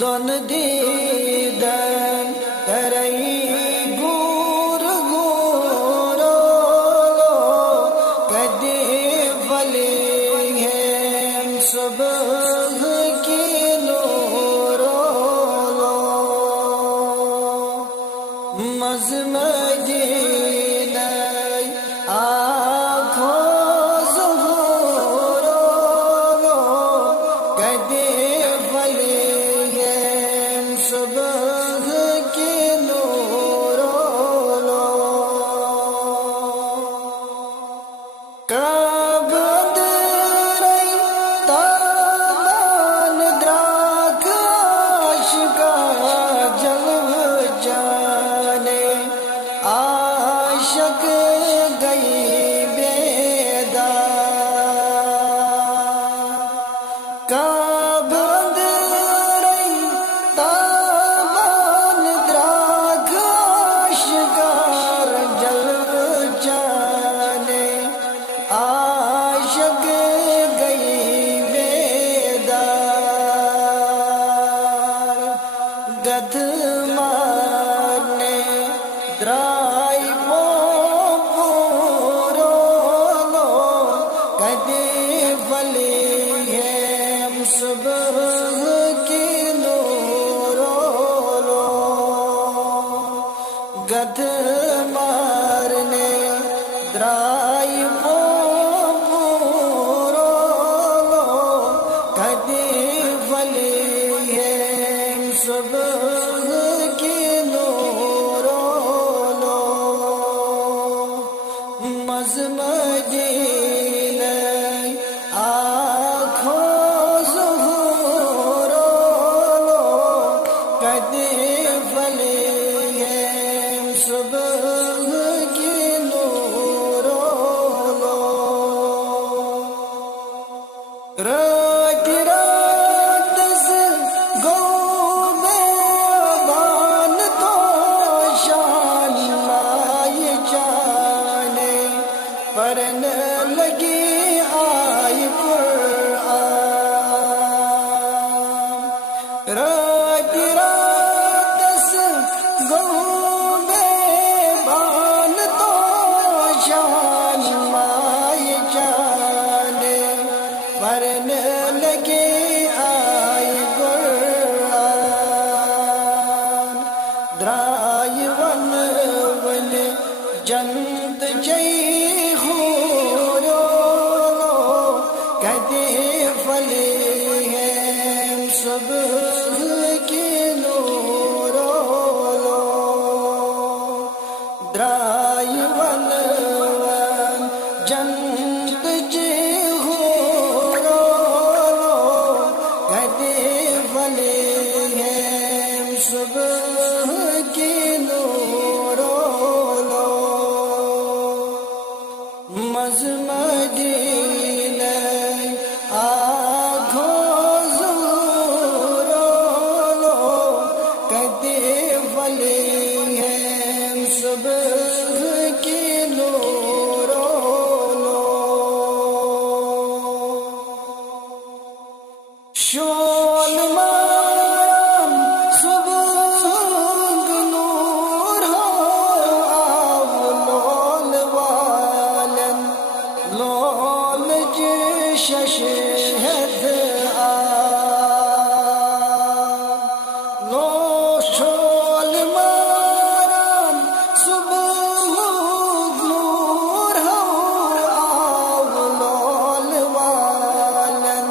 دون دیدن ترئی گور گورو کدی بلی ہیں صبح کی نورو مزمدین آنکھوں ظہورو کدی بلی صبح کی نورو کعبد رئی تابان دراک عاشقا جلو جانے عاشق گئی بیدار کعبد رئی تابان دراک عاشقار جلو جانے عاشق گئی بیدار گدھ مارنے درائی پورو لو کدی بلی ہے صبح کی نورو گدھ مارنے درائی پورو لو کدی بلی ہے صبح کی نورو مزمدین آنکھوں ظہورو کدی بلی ہیں صبح کی نورو رات رات سے گو میں بان تو شان مائی جانے پرنے لگی آئی قرآن رات رات سے گو میں بان تو شان مائی جانے پرنے لگی آئی قرآن درائی ون ون جنت جئی کدی بلی ہیں صبح کی نورو درائی ون ون جنت جی ہورو کدی بلی ہیں صبح کی نورو مزمدین آنکھوں ظہورو کدی بلی ہیں صبح کی نورو شول مارم صبح نور ہو آو لول والن لول جشش ہد لو شول مارم صبح نور ہو آو لول والن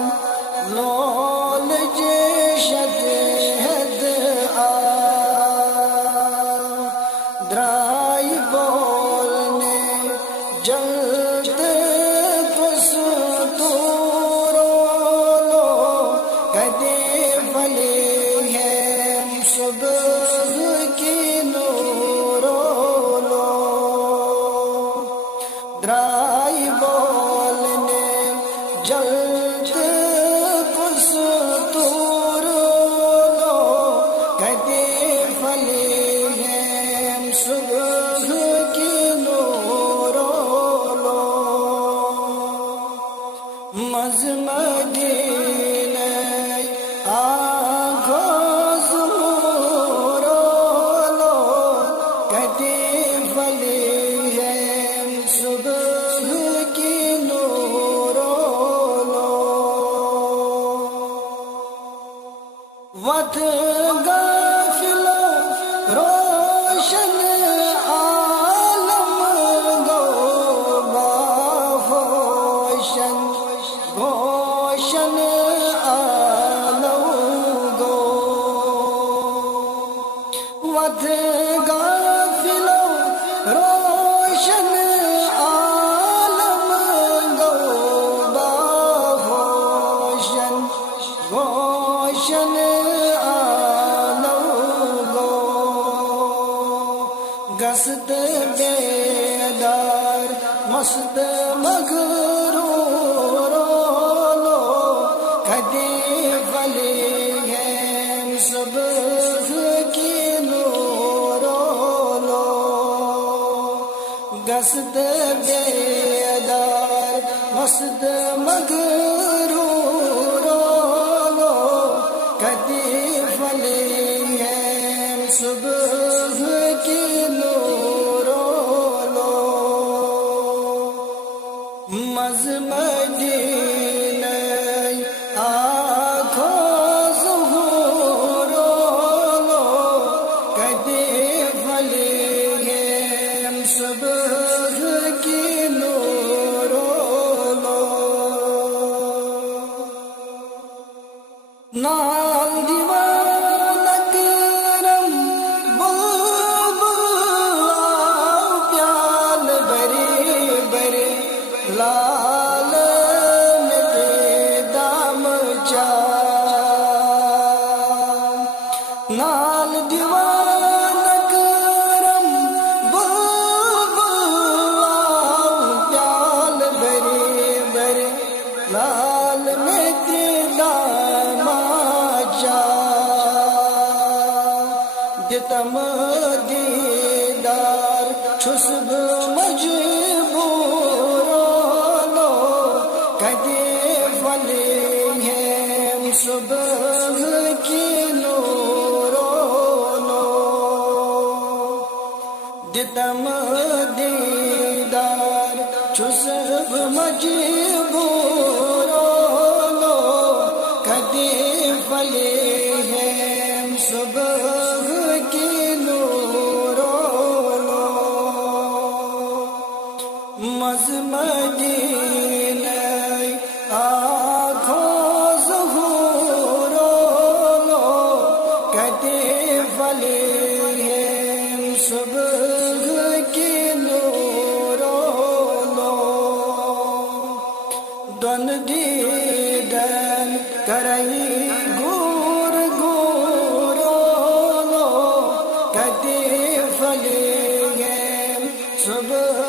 لول جشد ہد درائی بولنے جلد کدی بلی ہیں صبح کی نور صبح کی نور لو مز مدینہ آنکھوں ظہور لو کہتی فلی ہے صبح کی نور لو وقت غافلوں روشن عالم گو باہوشن گوشن عالم گو وقت غافلوں روشن عالم گو باہوشن گوشن گست بیدار مست مغرور لو کدی فلی ہے صبح کی نور لو گست بیدار مست مغرور لو کدی فلی ہے صبح کی نور لو مز مدینہ آنکھوں ظہور لو کدی فلی ہے صبح کی نور لو نال دیوان کرم پیال بری بری لال میں دام چا نال دیوان کرم پیال بری بری لال میں دام چا دتم دیدار چھسب مجبور لو کدی فلی ہے صبح کی نور لو دتم دیدار چھسب مجبور لو کدی فلی ہے صبح کی نور لو مز مدینہ آنکھوں ظہور لو کہتی فلی ہے صبح کی نور لو دن دیدن کرئی گور گور لو کہتی فلی ہے صبح